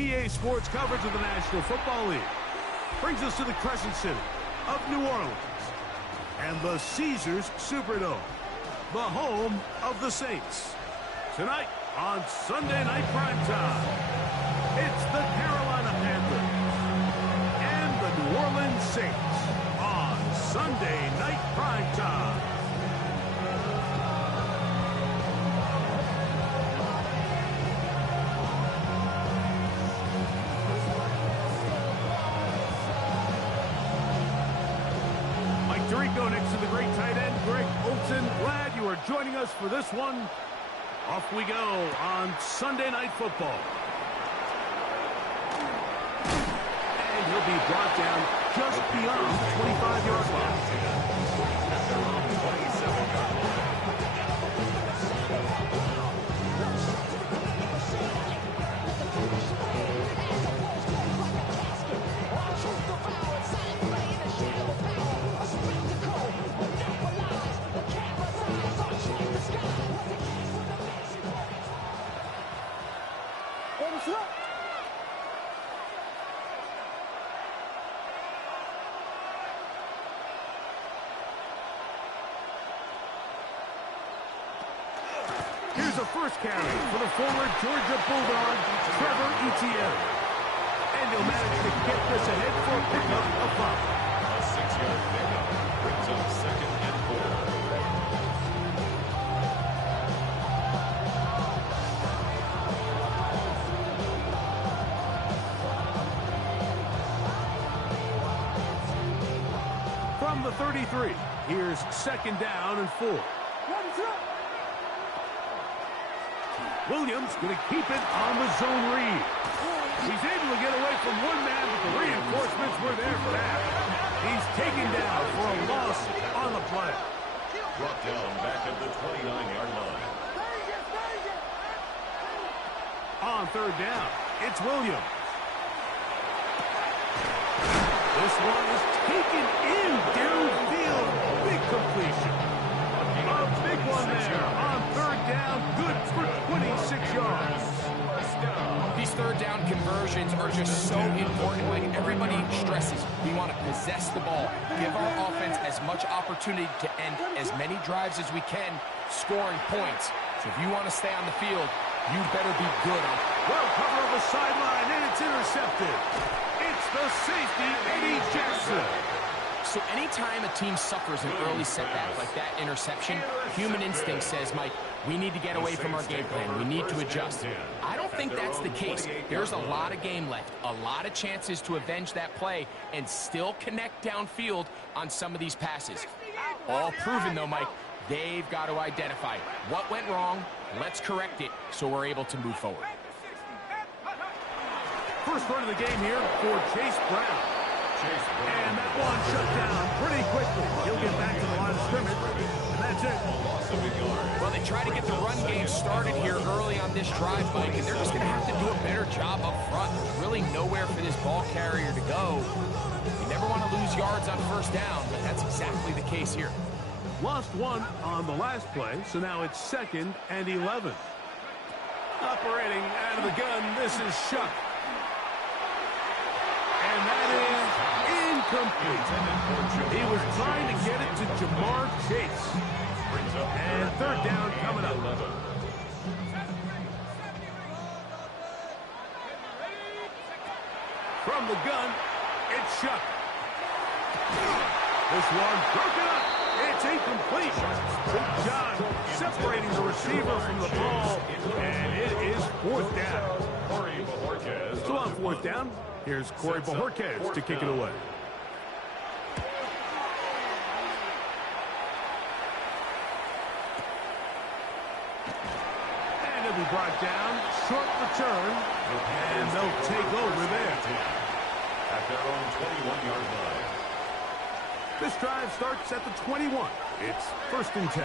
EA Sports coverage of the National Football League brings us to the Crescent City of New Orleans and the Caesars Superdome, the home of the Saints. Tonight on Sunday Night Primetime, it's the Carolina Panthers and the New Orleans Saints on Sunday Night Primetime. Tirico next to the great tight end, Greg Olsen. Glad you are joining us for this one. Off we go on Sunday Night Football. And he'll be brought down just beyond the 25-yard line. Here's a first carry for the former Georgia Bulldog, Trevor Etienne. And he'll manage to get this ahead for a pickup of 5. A 6-yard pickup brings up 2nd and 4. From the 33, here's 2nd down and 4. Williams going to keep it on the zone read. He's able to get away from one man, but the reinforcements were there for that. He's taken down for a loss on the play. brought down back at the 29-yard line. On 3rd down, it's Williams. This one is taken in downfield. Big completion. A big one there on 3rd down. Good for 26 yards. These 3rd down conversions are just so important. Like everybody stresses, we want to possess the ball, give our offense as much opportunity to end as many drives as we can, scoring points. So if you want to stay on the field, you better be good on it. Well, cover of the sideline, and it's intercepted. It's the safety, Eddie Jackson. So anytime a team suffers an early setback like that interception, human instinct says, Mike, we need to get away from our game plan. We need to adjust. I don't think that's the case. There's a lot of game left, a lot of chances to avenge that play and still connect downfield on some of these passes. All proven, though, Mike, they've got to identify what went wrong. Let's correct it so we're able to move forward. First run of the game here for Chase Brown. And that one shut down pretty quickly. He'll get back to the line of scrimmage, and that's it. Well, they try to get the run game started here early on this drive, Mike, and they're just going to have to do a better job up front. There's really nowhere for this ball carrier to go. You never want to lose yards on 1st down, but that's exactly the case here. Lost one on the last play, so now it's 2nd and 11. Operating out of the gun, this is Shuck. And that is incomplete. He was trying to get it to Jamar Chase. And 3rd down coming up. From the gun, it's Shuck. This one broken up. It's incomplete. Big John separating the receiver from the ball. And it is 4th down. So on 4th down, here's Corey Bojorquez to kick it away. And he'll be brought down. Short return. And they'll take over there. At their own 21-yard line. This drive starts at the 21. It's 1st and 10.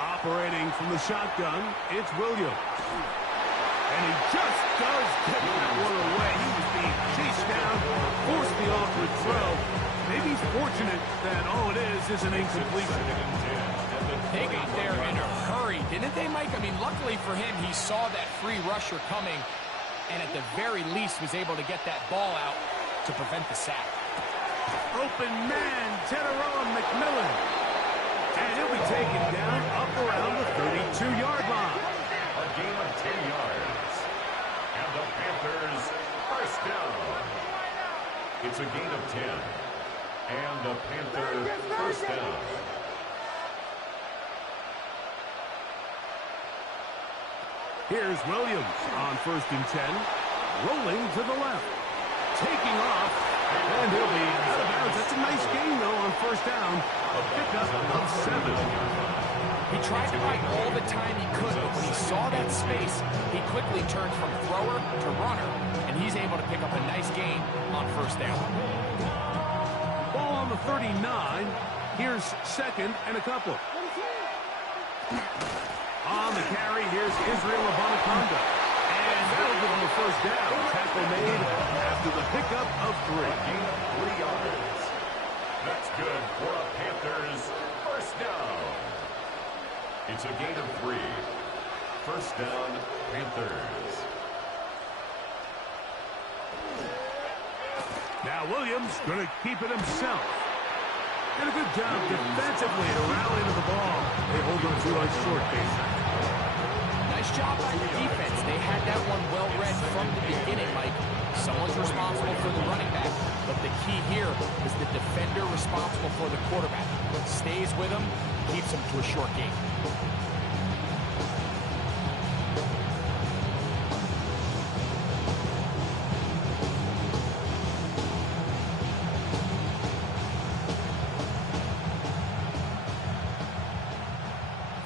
Operating from the shotgun, it's Williams. And he just does get that one away. He was being chased down, forced the awkward throw. Maybe he's fortunate that all it is an incompletion. They got there in a hurry, didn't they, Mike? I mean, luckily for him, he saw that free rusher coming and at the very least was able to get that ball out to prevent the sack. Open man, Teteroa McMillan. And he'll be taken down up around the 32-yard line. A gain of 10 yards. And the Panthers first down. It's a gain of 10. And the Panther first down. Here's Williams on 1st and 10. Rolling to the left. Taking off. And he'll be out of bounds. That's a nice gain, though, on 1st down. A pickup of 7. He tried to buy all the time he could, but when he saw that space, he quickly turned from thrower to runner, and he's able to pick up a nice gain on 1st down. Ball on the 39. Here's 2nd and a couple. On the carry, here's Israel Abanaconda. And that'll give him a 1st down. Tackle made after the pickup of 3. A gain of 3 yards. That's good for a Panthers first down. It's a gain of 3. First down, Panthers. Now Williams going to keep it himself. And a good job defensively to rally to the ball. They hold him to a short case. Nice job by the defense. They had that one well read from the beginning, Mike. Someone's responsible for the running back, but the key here is the defender responsible for the quarterback. Stays with him, keeps him to a short game.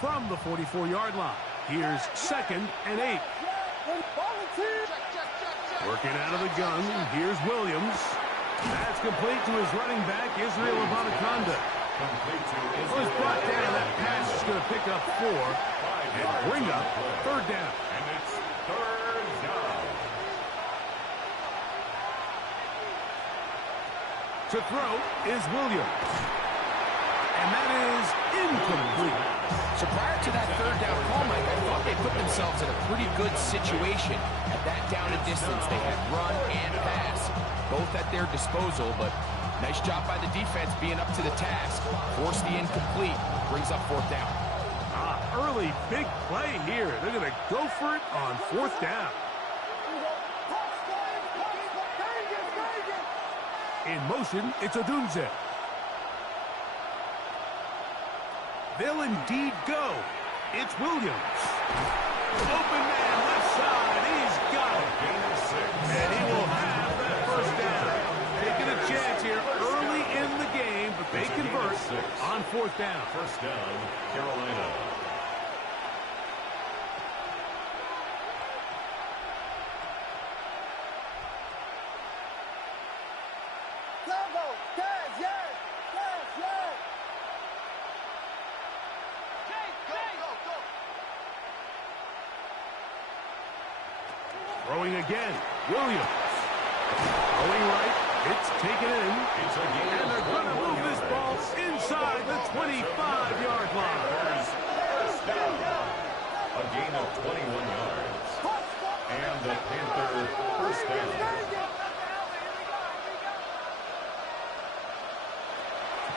From the 44-yard line, here's 2nd and 8. Working out of the gun, here's Williams. That's complete to his running back, Israel Abanaconda. Well, he's brought down. That pass is going to pick up 4 and bring up 3rd down. And it's 3rd down. To throw is Williams. And that is incomplete. So prior to that 3rd down call, Mike, I thought they put themselves in a pretty good situation. At that down and distance, they had run and pass, both at their disposal, but nice job by the defense being up to the task. Forced the incomplete, brings up 4th down. Early big play here. They're going to go for it on 4th down. In motion, it's Odunze. They'll indeed go. It's Williams. Open man, left side. He's got it. Gain of 6. And he will have that 1st down. Taking a chance here early in the game, but they convert on 4th down. First down, Carolina. Throwing again, Williams. Throwing right, it's taken in. And they're going to move this ball inside the 25-yard line. First down. A gain of 21 yards. And the Panther first down.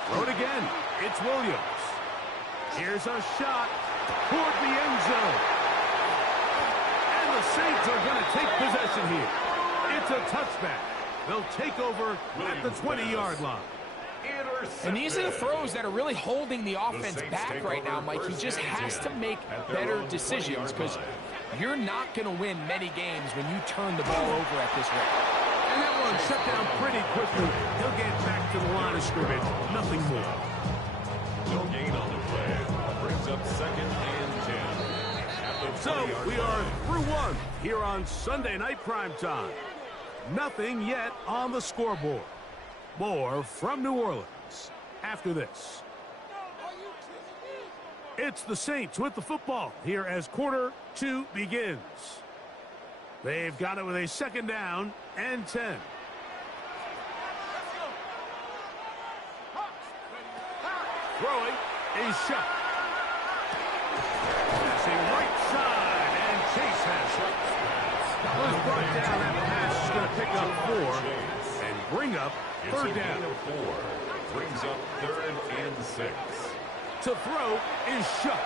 Thrown again, it's Williams. Here's a shot toward the end zone. The Saints are going to take possession here. It's a touchback. They'll take over at the 20-yard line. And these are the throws that are really holding the offense back right now, Mike. He just has to make better decisions because you're not going to win many games when you turn the ball over at this rate. And that one shut down pretty quickly. He'll get back to the line of scrimmage. Nothing more. No gain on the play. Brings up 2nd and 10. So we are through 1 here on Sunday Night Primetime. Nothing yet on the scoreboard. More from New Orleans after this. It's the Saints with the football here as quarter 2 begins. They've got it with a 2nd down and 10. Throwing a shot. First brought down, that pass is going to pick up 4 and bring up third down. Brings up 3rd and 6. To throw is Shuck.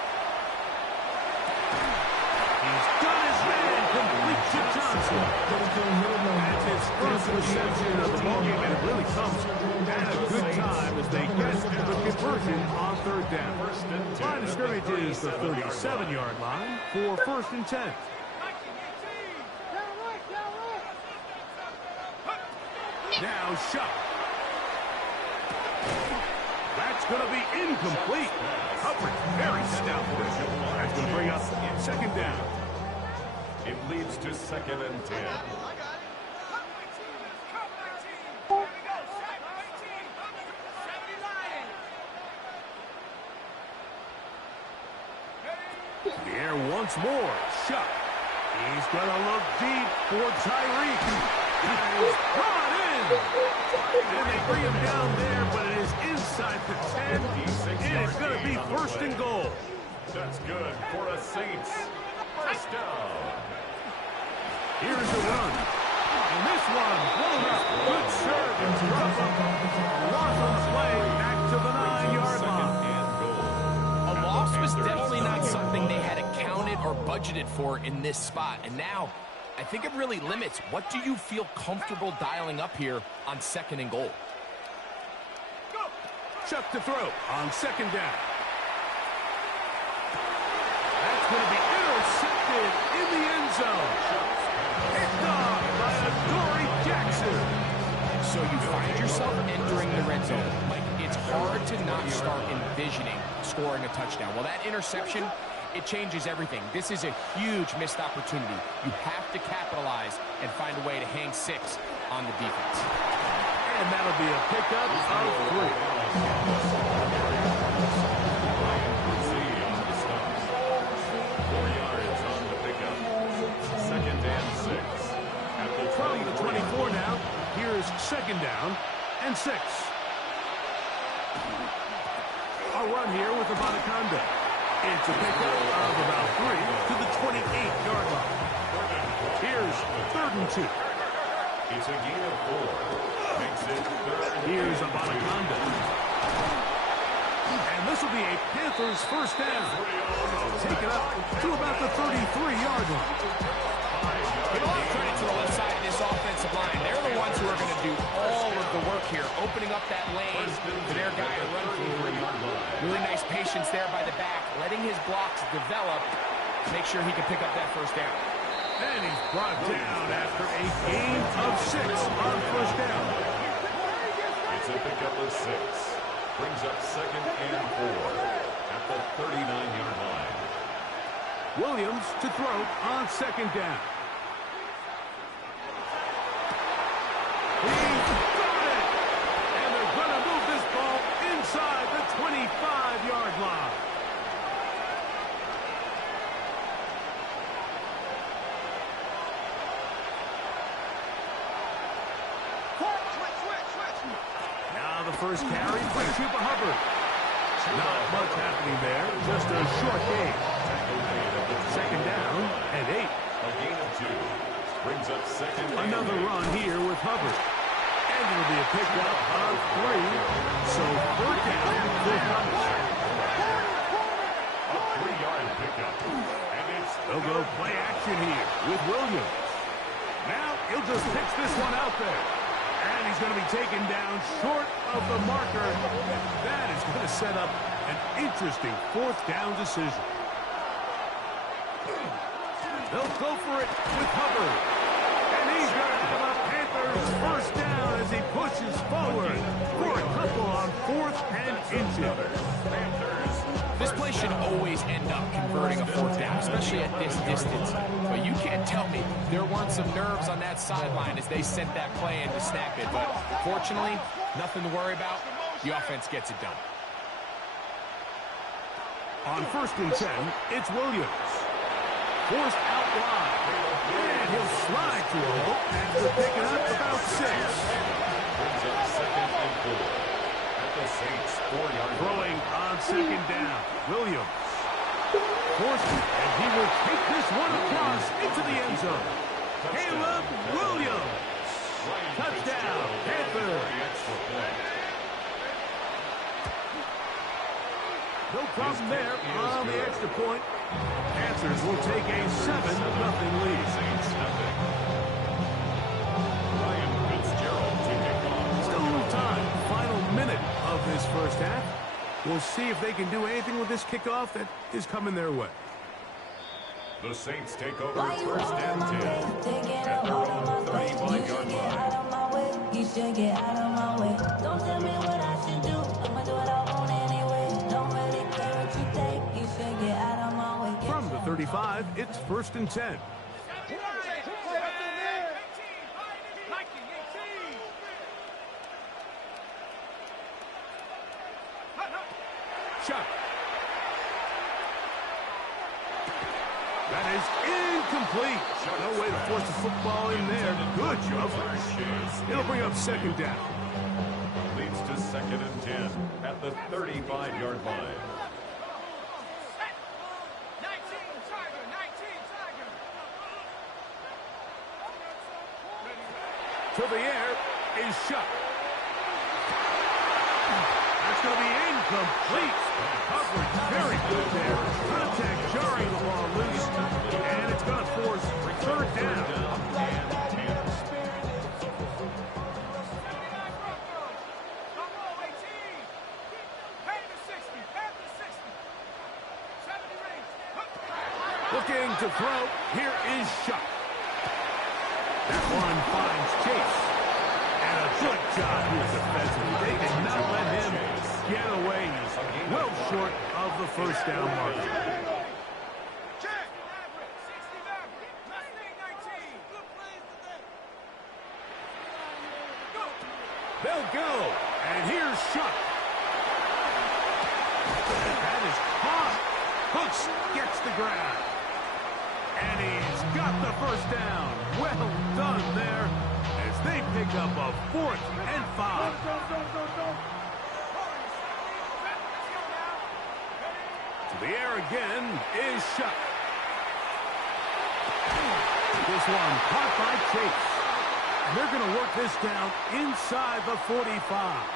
He's done his man, complete to Johnson. That's his first reception of the ballgame, and it really comes at a good time as they get the conversion on third down. Line of scrimmage is the 37-yard line for 1st and 10. Now Shuck. That's going to be incomplete. Coverage very stout. That's going to bring up 2nd down. It leads to 2nd and 10. The air once more. Shuck. He's going to look deep for Tyreek. He's brought in. And they bring him down there, but it is inside the 10. And it's going to be 1st and goal. That's good for a Saints. 1st down. Here's the run. And this one blown up. Good serve and drop up. Loss on the play back to the 9-yard line. A loss was definitely not something they had accounted or budgeted for in this spot. And now, I think it really limits what do you feel comfortable dialing up here on 2nd and goal. Chuck to throw on 2nd down. That's going to be intercepted in the end zone. Picked off by Adoree Jackson. So you find yourself entering the red zone. Mike, it's hard to not start envisioning scoring a touchdown. Well, that interception, it changes everything. This is a huge missed opportunity. You have to capitalize and find a way to hang 6 on the defense. And that'll be a pickup of 3. 4 yards on the pickup. 2nd and 6. At the From the 24 now, here's 2nd down and 6. A run here with Abanaconda. It's a pickup of about 3 to the 28-yard line. Here's 3rd and 2. It's a gain of 4. Makes it 3rd. Here's Abanaconda. And this will be a Panthers 1st down. Take it up to about the 33-yard line. Give a lot of credit to the left side of this offensive line. They're the ones who are going to do all of the work here, opening up that lane for their guy to run through. Really nice patience there by the back, letting his blocks develop to make sure he can pick up that 1st down. And he's brought down after a gain of 6 on 1st down. It's a pickup of 6. Brings up 2nd and 4 at the 39-yard line. Williams to throw on 2nd down. He's got it! And they're going to move this ball inside the 25-yard line. Now the first carry for Chuba Hubbard. Not much happening there, just a short gain. 2nd down and 8. A gain of 2. Brings up 2nd. Another run here with Hubbard. And it'll be a pickup of 3. So 3rd down for Hubbard. A 3-yard pickup. And it's They'll go play action here with Williams. Now he'll just pitch this one out there. And he's going to be taken down short of the marker. That is going to set up an interesting 4th down decision. They'll go for it with Hubbard. And he's going to have a Panthers 1st down as he pushes forward for a couple on 4th and inches. This play should always end up converting a 4th down, especially at this distance. But you can't tell me there weren't some nerves on that sideline as they sent that play in to snap it. But fortunately, nothing to worry about. The offense gets it done. On 1st and 10, it's Williams. Forced out wide. And he'll slide to a hole after picking up about 6. brings up 2nd and 4. At the Saints 4-yard line. Throwing on 2nd down. Williams. Forced it, and he will take this one across into the end zone. Caleb Williams. Touchdown, Panthers. No problem there on the extra point. Panthers will take a 7-0 lead. Still a little time. Final minute of this first half. We'll see if they can do anything with this kickoff that is coming their way. The Saints take over first and 10 at their own 35-yard line. You should get out of my way. Don't tell me what I should do. I'ma do what I want anyway. Don't really care what you think. You should get out of my way. From the 35, it's first and 10. Shot. That is incomplete. No way to force the football in there. Good coverage. It'll bring up second down. Leads to second and 10 at the 35-yard line. To the air is shot. That's going to be incomplete. Coverage very good there. Contact jarring the ball loose. And it's going to force third down. Looking to throw. Here is Shuck. That one finds Chase. And a good job here defensively. They did not let him get away. He's well short of the first down marker. They'll go. And here's Shuck. That is caught. Hooks gets the grab. And he's got the first down. Well done there as they pick up a 4th and 5. To the air again is Shuck. This one caught by Chase. And they're going to work this down inside the 45.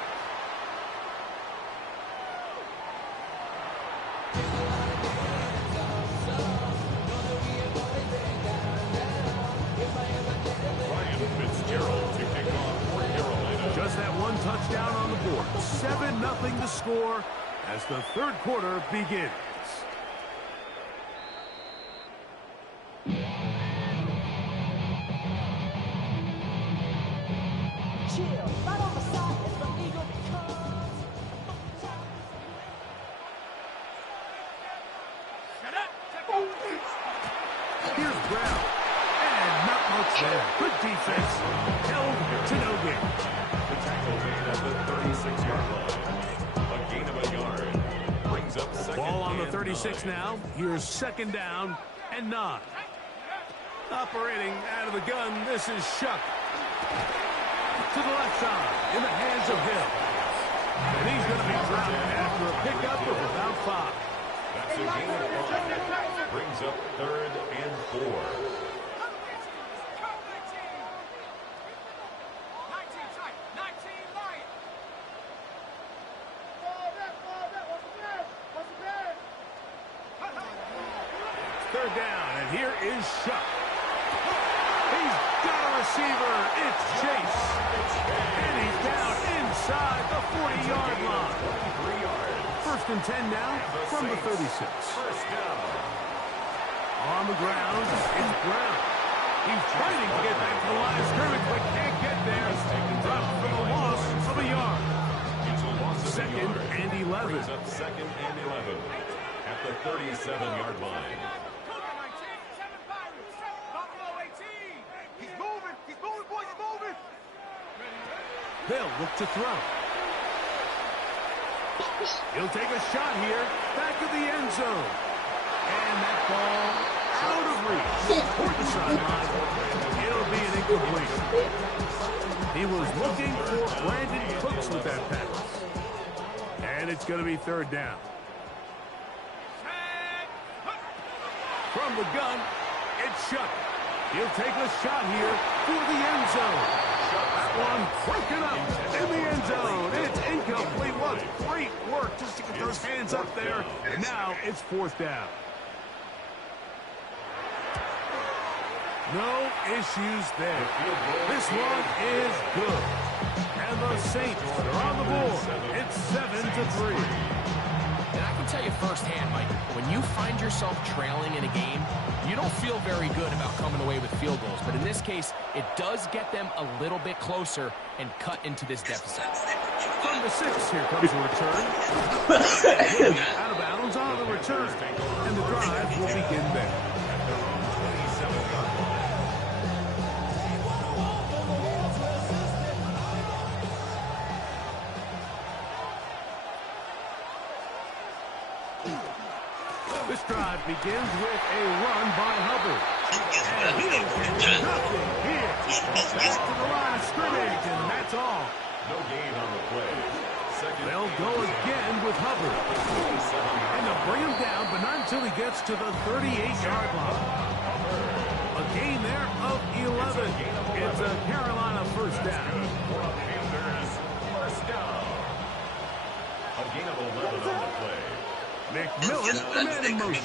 Just that one touchdown on the board. 7-0 to score as the third quarter begins. Here's Brown. And not much there. Good defense. Held to no gain. The tackle made at the 36-yard line. A gain of a yard. Brings up second. Ball on the 36 now. Here's second down and 9. Operating out of the gun, this is Shuck. To the left side, in the hands of Hill. And he's going to be dropped after a pickup of about 5. That's a gain of 5. Brings up third and 4. Third down, and here is Shuck. He's got a receiver. It's Chase. And he's down inside the 40-yard line. First and 10 now from the 36. First down. On the ground, it's Brown. He's trying to get back to the line of scrimmage, but can't get there. Dropped for the loss of a yard. It's a loss of Second and 11. Brings up second and 11 at the 37-yard line. They'll look to throw. He'll take a shot here. Back of the end zone. And that ball out of reach. Toward the sideline. It'll be an incompletion. He was looking for Brandon Cooks with that pass. And it's going to be third down. From the gun, it's Shuck. He'll take a shot here for the end zone. That one broken up in the end zone. It's incomplete. What great work just to get those hands up there. And now it's 4th down. No issues there. This one is good. And the Saints are on the board. It's 7-3. And I can tell you firsthand, Mike, when you find yourself trailing in a game, you don't feel very good about coming away with field goals. But in this case, it does get them a little bit closer and cut into this deficit. From the 6, here comes a return. Out of bounds on the return. And the drive will begin there. This drive begins with a run by Hubbard. And he'll get nothing here. Back to the line of scrimmage, and that's all. No gain on the play. They'll go again with Hubbard. And they'll bring him down, but not until he gets to the 38-yard line. A gain there of 11. It's a Carolina 1st down. Panthers, 1st down. A gain of 11 on the play. McMillan, the man in motion. On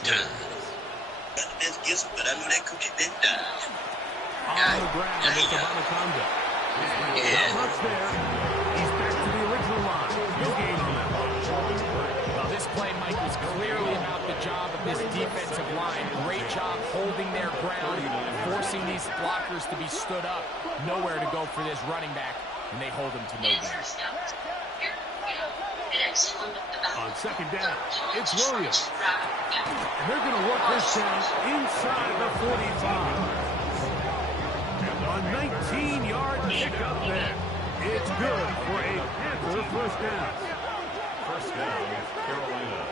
the ground, it's Abanaconda. Not much there. He's back to the original line. No gain on that one. Well, this play, Mike, was clearly about the job of this defensive line. Great job holding their ground, forcing these blockers to be stood up. Nowhere to go for this running back, and they hold him to no gain. On 2nd down, it's Williams. And they're going to work this down inside the 45. A 19-yard pickup there. It's good for a Panther 1st down. 1st down, Carolina.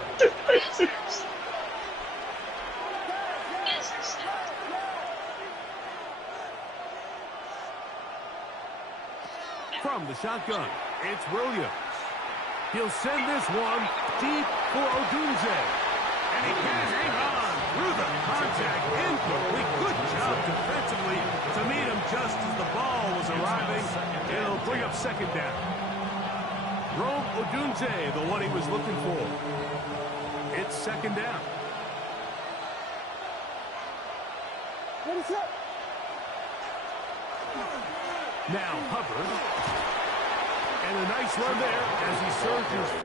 From the shotgun, it's Williams. He'll send this one deep for Odunze. And he can't hang on through the contact. Incomplete. Good job defensively to meet him just as the ball was arriving. It'll bring up 2nd down. Rome Odunze, the one he was looking for. It's 2nd down. What is up? Now Hubbard. And a nice run there as he surges.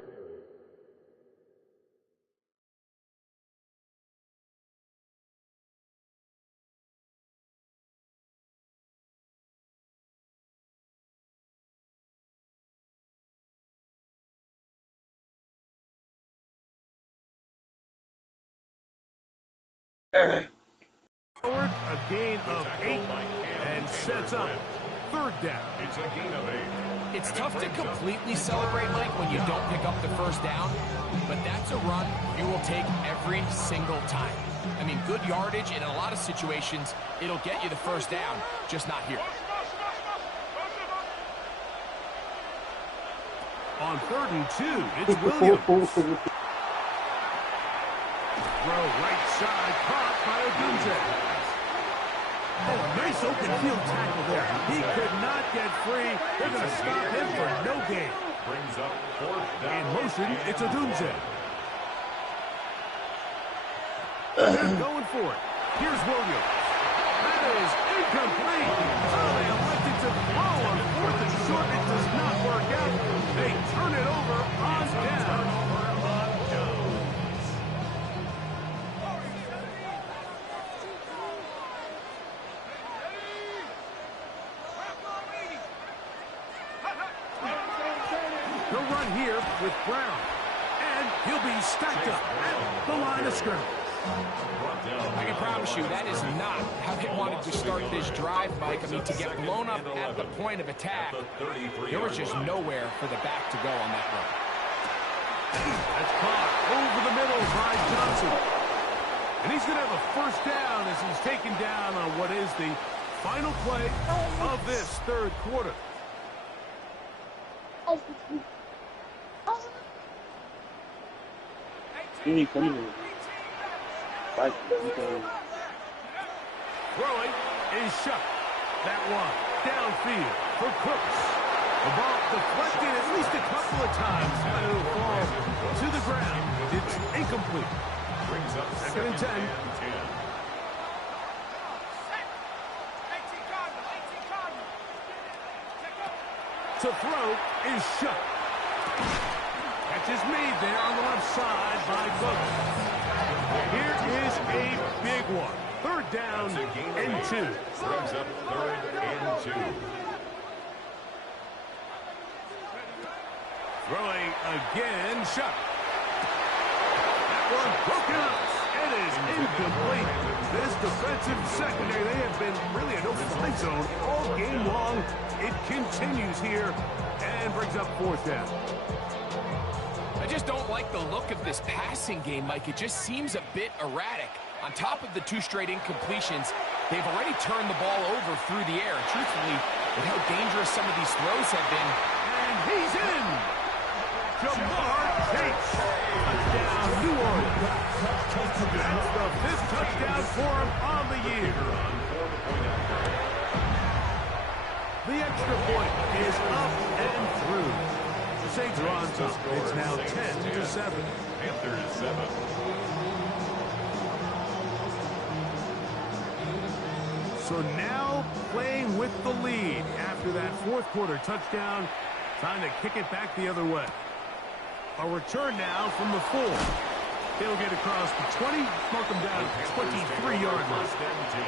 Forward, a gain of 8, and sets up 3rd down. It's a gain of 8. It's tough to completely celebrate, Mike, when you don't pick up the 1st down, but that's a run you will take every single time. I mean, good yardage, and in a lot of situations, it'll get you the 1st down, just not here. On 3rd and 2, it's Williams. Throw right side, caught by Odunze. Oh, nice open field tackle there. He could not get free. They're going to stop him for no gain. Brings up 4th down. In motion, it's Odunze. They're going for it. Here's Williams. That is incomplete. Oh, they elected to throw on 4th and short. It does not work out. They turn it over on down. He'll run here with Brown. And he'll be stacked up at the line of scrimmage. I can promise you that is not how they wanted to start this drive, Mike. I mean, to get blown up at the point of attack, there was just nowhere for the back to go on that run. That's caught over the middle by Johnson. And he's going to have a 1st down as he's taken down on what is the final play of this 3rd quarter. Throwing, is shut. That one downfield for Cooks. The ball deflected at least a couple of times, but it'll fall to the ground. It's incomplete. Brings up Second and 10. To throw is shut. Catch is made there on the left side by Cooks. Here is a big one. Third down and 2. Brings up third and 2. Throwing again, shut. That one broken up. It is incomplete. This defensive secondary, they have been really a no-fly zone all game long. It continues here and brings up fourth down. I just don't like the look of this passing game, Mike. It just seems a bit erratic. On top of the 2 straight incompletions, they've already turned the ball over through the air. And truthfully, with how dangerous some of these throws have been. And he's in. Jamar Chase. Touchdown, New Orleans. That's the 5th touchdown for him on the year. The extra point is up and through. The Saints are on top. It's now 10-7. Panthers 7. So now playing with the lead after that 4th quarter touchdown. Time to kick it back the other way. A return now from the 4. He'll get across the 20, mark him down at the 23-yard line. First and 10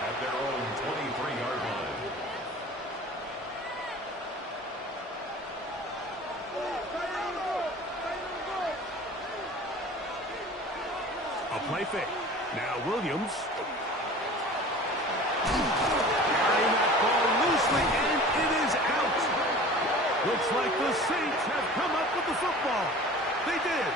at their own 23-yard line. A play fake. Now Williams. Carrying that ball loosely, and it is out. Looks like the Saints have come up with the football. They did.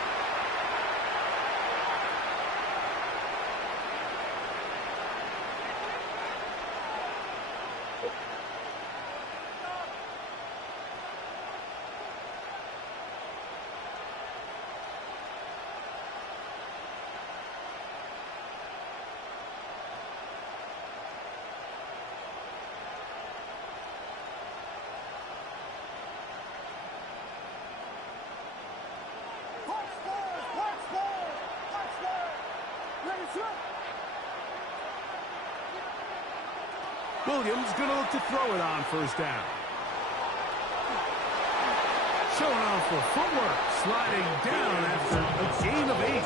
Williams going to look to throw it on first down. Showing off for footwork, sliding down after a gain of 8.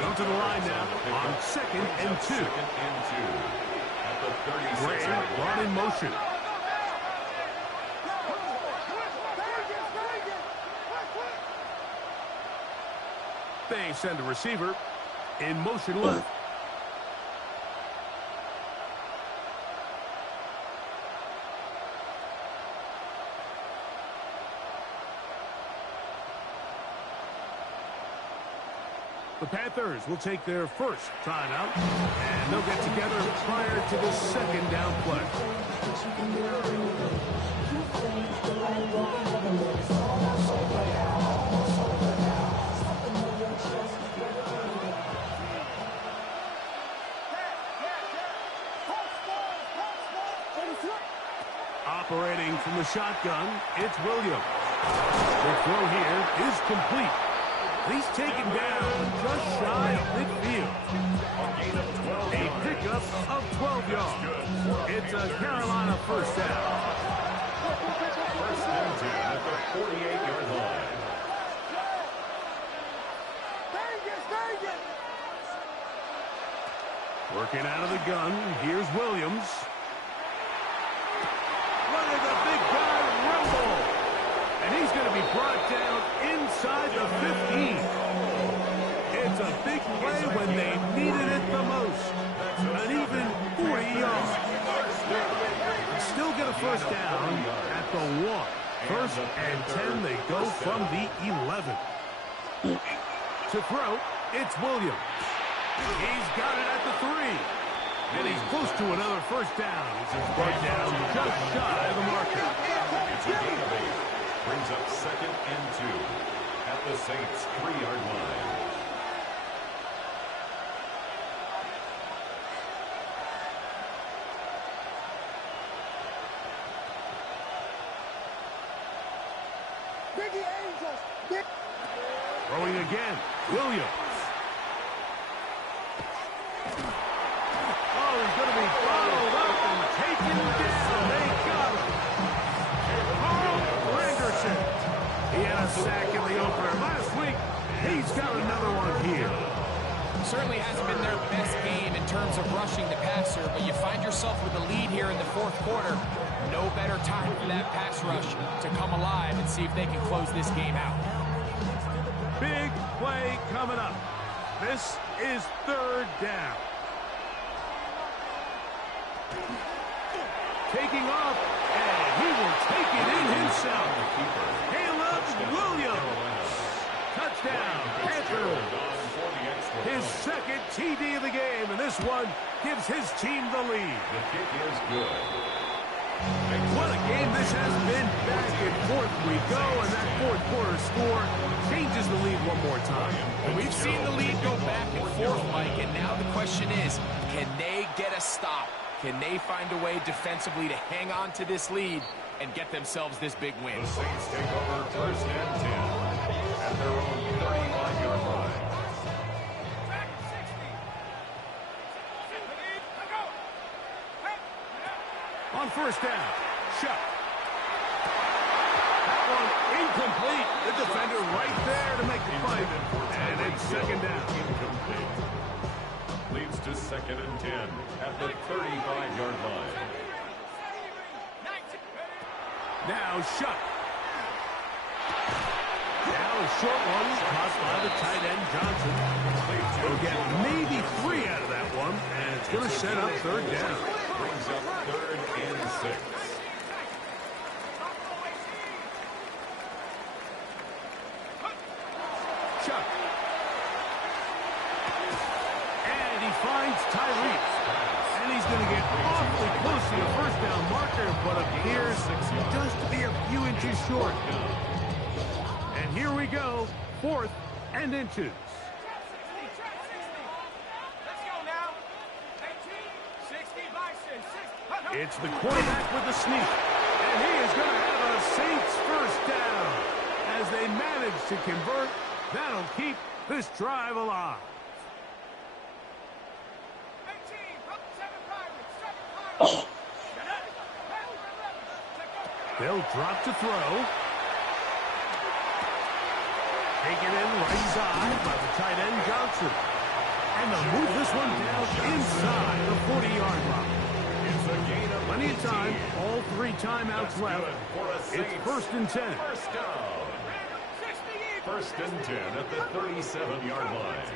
Go to the line now on 2nd and 2. At the 36. Gray brought in motion. They send a receiver in motion left. The Panthers will take their first timeout, and they'll get together prior to the 2nd down play. Operating from the shotgun, it's Williams. The throw here is complete. He's taken down just shy of midfield. A pickup of 12 yards. It's a Carolina first down. First and 10 at the 48-yard line. Working out of the gun, here's Williams. Look at the big guy rumble. And he's going to be brought down inside the 15. It's a big play when they needed it the most. An even 40 yards. Still get a first down at the 1. First and 10, they go from the 11. To throw, it's Williams. He's got it at the 3. And he's close to another first down. He's brought down just shy of the marker. It's a gain of 8. Brings up 2nd and 2 at the Saints' 3-yard line. Throwing again. Williams. Oh, he's going to be followed up and taken down. They got him. Carl Granderson. He had a sack in the opener last week. He's got another one here. Certainly hasn't been their best game in terms of rushing the passer, but you find yourself with a lead here in the fourth quarter. No better time for that pass rush to come alive and see if they can close this game out. Big play coming up. This is third down. Taking off, and he will take it in himself. Caleb Williams. Touchdown, Panthers. His second TD of the game, and this one gives his team the lead. The kick is good. What a game this has been. Back and forth we go, and that fourth quarter score changes the lead one more time. We've seen the lead go back and forth, Mike, and now the question is, can they get a stop? Can they find a way defensively to hang on to this lead and get themselves this big win? The Saints take over first and 10 at their own 35-yard line. On first down, Shuck. That one incomplete. The defender right there to make the fight. And it's second down. Incomplete. Leads to second and 10 at the 35-yard line. Now Shuck. Now a short one caught by the tight end Johnson. He'll get maybe 3 out of that one, and it's going to set up third down. Brings up third and 6. Chuck. And he finds Tyrese. And he's going to get awfully close to the first down marker, but appears just to be a few inches short. And here we go, fourth and inches. It's the quarterback with the sneak. And he is going to have a Saints first down. As they manage to convert, that'll keep this drive alive. They'll drop to throw. Taken in right side by the tight end Johnson. And they'll move this one down inside the 40-yard line. Plenty of time, all 3 timeouts left. It's first and 10. First down. First and 10 at the 37-yard line.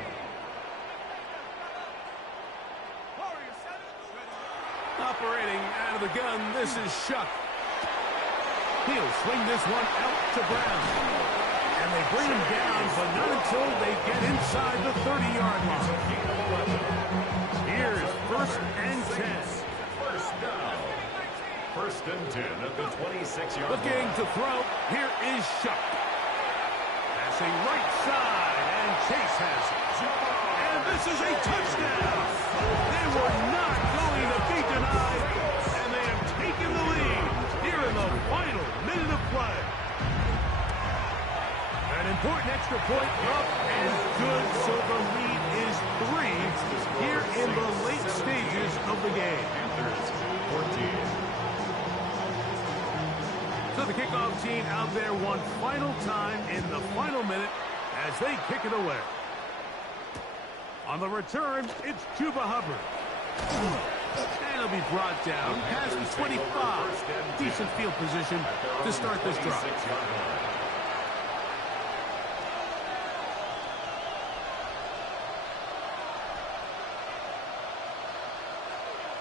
Operating out of the gun, this is Shuck. He'll swing this one out to Brown. And they bring him down, but not until they get inside the 30-yard line. Here's first and 10. First down. First and 10 at the 26-yard line. Looking to throw. Here is Shuck. Passing right side, and Chase has it. And this is a touchdown. They were not going to be denied, and they have taken the lead here in the final minute of play. An important extra point up and good, so the lead is 3 here in the late stages of the game. Panthers 14. So the kickoff team out there one final time in the final minute as they kick it away. On the return, it's Chuba Hubbard. And he'll be brought down past the 25. Decent field position to start this drive.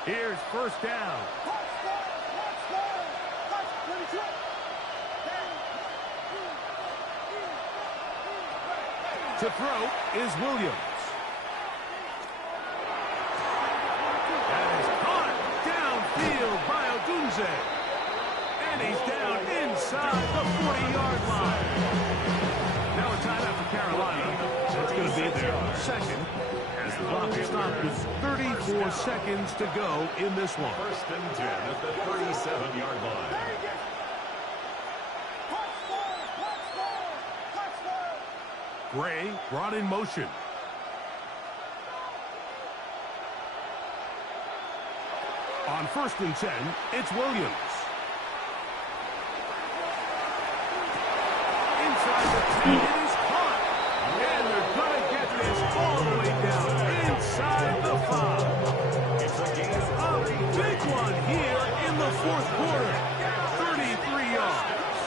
Here's first down. To throw is Williams. That is caught downfield by Odunze. And he's down inside the 40-yard line. Now a timeout for Carolina. It's going to be their second as the clock is stopped with 34 seconds to go in this one. First and 10 at the 37-yard line. Gray brought in motion. On 1st and 10, it's Williams. Inside the 10, it is caught. And they're going to get this all the way down inside the 5. It's a game of a big one here in the 4th quarter. 33 yards.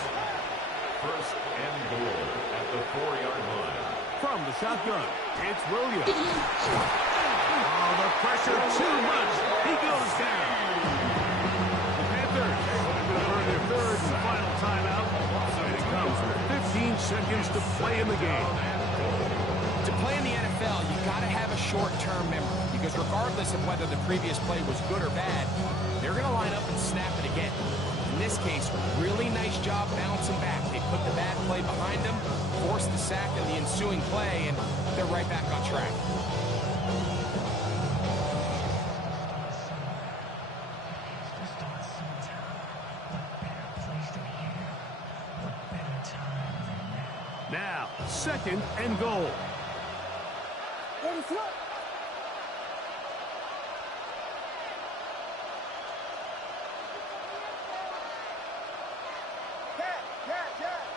First and goal at the 4-yard line. From the shotgun, it's Williams. Oh, the pressure too much. He goes down. The Panthers for their 3rd and final timeout. And it comes with 15 seconds to play in the game. To play in the NFL, you got to have a short-term memory, because regardless of whether the previous play was good or bad, they're going to line up and snap it again. In this case, really nice job bouncing back. They put the bad play behind them, forced the sack in the ensuing play, and they're right back on track. Now, 2nd and goal. Ready, flip.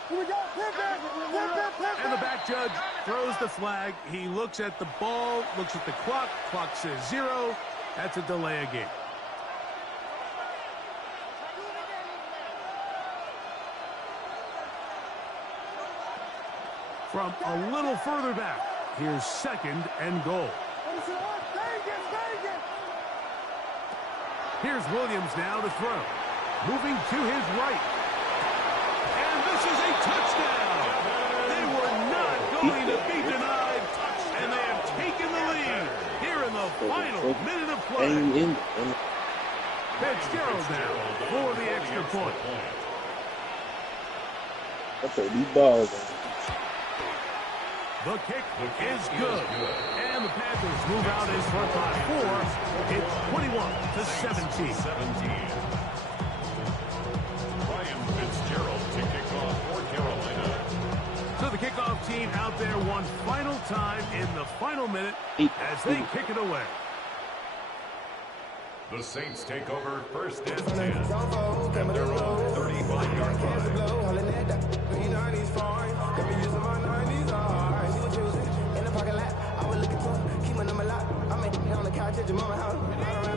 Here we go. And the back judge throws the flag. He looks at the ball, looks at the clock. Clock says 0. That's a delay of game. From a little further back, here's 2nd and goal. Here's Williams now to throw. Moving to his right. And this is a touchdown. They were not going to be denied. And they have taken the lead here in the final minute of play. Fitzgerald now for the extra point. The kick is good. And the Panthers move out in front by 4. It's 21-17. Ryan Fitzgerald to kick off for Carolina. So the kickoff team out there one final time in the final minute as they kick it away. The Saints take over 1st and 10 at their own 35-yard line.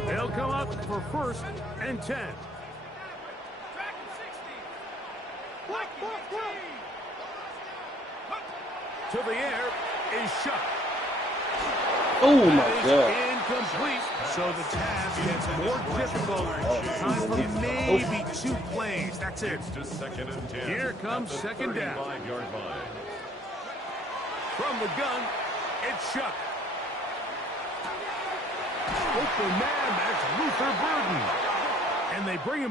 They'll come up for 1st and 10. To the air is shot. Oh my God. Incomplete. So the task gets more difficult. Time for maybe 2 plays. That's it. To 2nd and 10. Here comes 2nd down. 35-yard line. From the gun, it's Shuck. Open man, that's Luther Burden. And they bring him